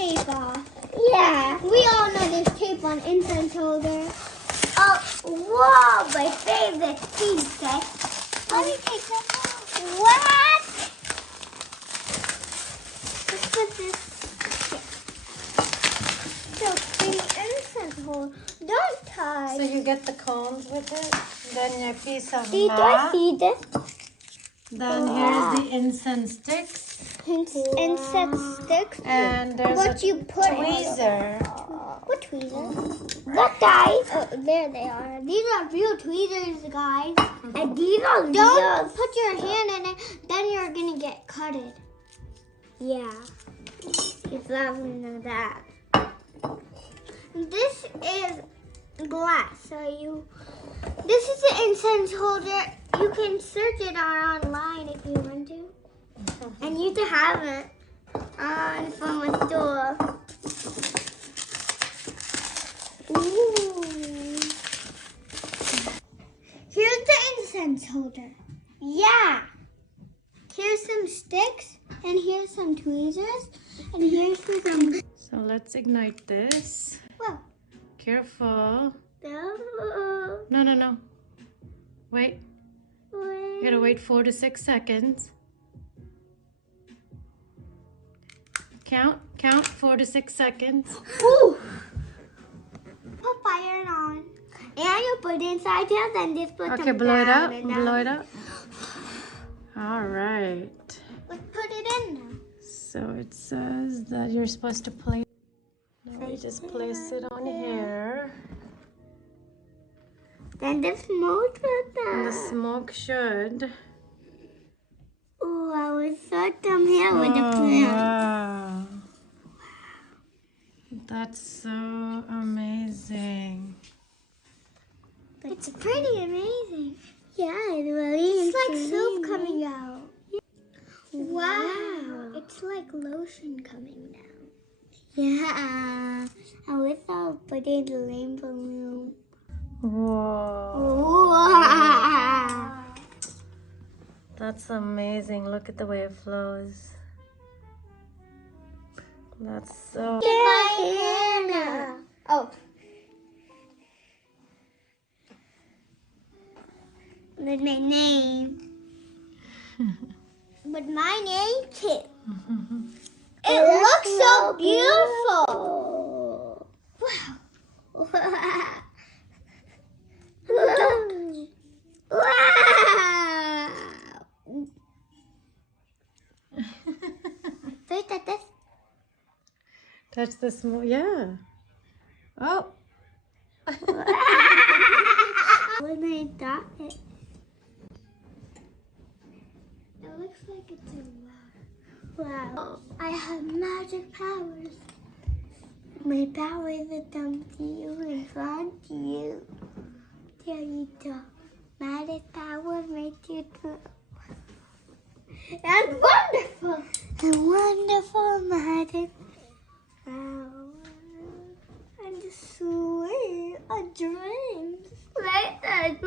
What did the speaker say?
tape off. Yeah. We all know there's tape on incense holder. Oh, whoa, my favorite piece. Let me take that off. What? Let's put this here. So, pretty incense holder. Don't touch. So you get the cones with it, then your piece of Do I mat. see this? Then here's the incense sticks. Incense sticks. And there's What a you put in tweezer. What tweezers? Look, guys. Oh, there they are. These are real tweezers, guys. And these are Don't real. put your hand in it, then you're gonna get cutted. Yeah. It's lovely know that. This is glass, so this is the incense holder. You can search it online if you want to. And you can have it from a store. Ooh. Here's the incense holder. Yeah. Here's some sticks, and here's some tweezers, and here's some. So let's ignite this. Whoa. Careful. No. No. Wait. You gotta wait 4 to 6 seconds. Count 4 to 6 seconds. Ooh. Put fire on. And you put it inside here, then just put Okay, some blow it down up. and down. Blow it up. All right. Let's put it in now. So it says that you're supposed to place. Now we just place it on here. Then the smoke And the smoke should. Oh, I was so dumb here with the Oh, plant. wow. That's so amazing. It's pretty amazing. Yeah, it's really It's like pretty. soap coming out. Wow. It's like lotion coming down. Yeah. I wish I would put it in the rainbow room. Whoa. Wow. That's amazing. Look at the way it flows. That's so. Get my hair now. Oh. With my name. With my name too. It looks so beautiful. Wow. Wow. Wait, this. Touch the smoke. Yeah. Oh. When I got it. It looks like it's a rock. Wow. I have magic powers. My powers are come to you and from to you. There you go. Magic power makes you do. That's wonderful. A wonderful magic power. And sweet a dream. Like that.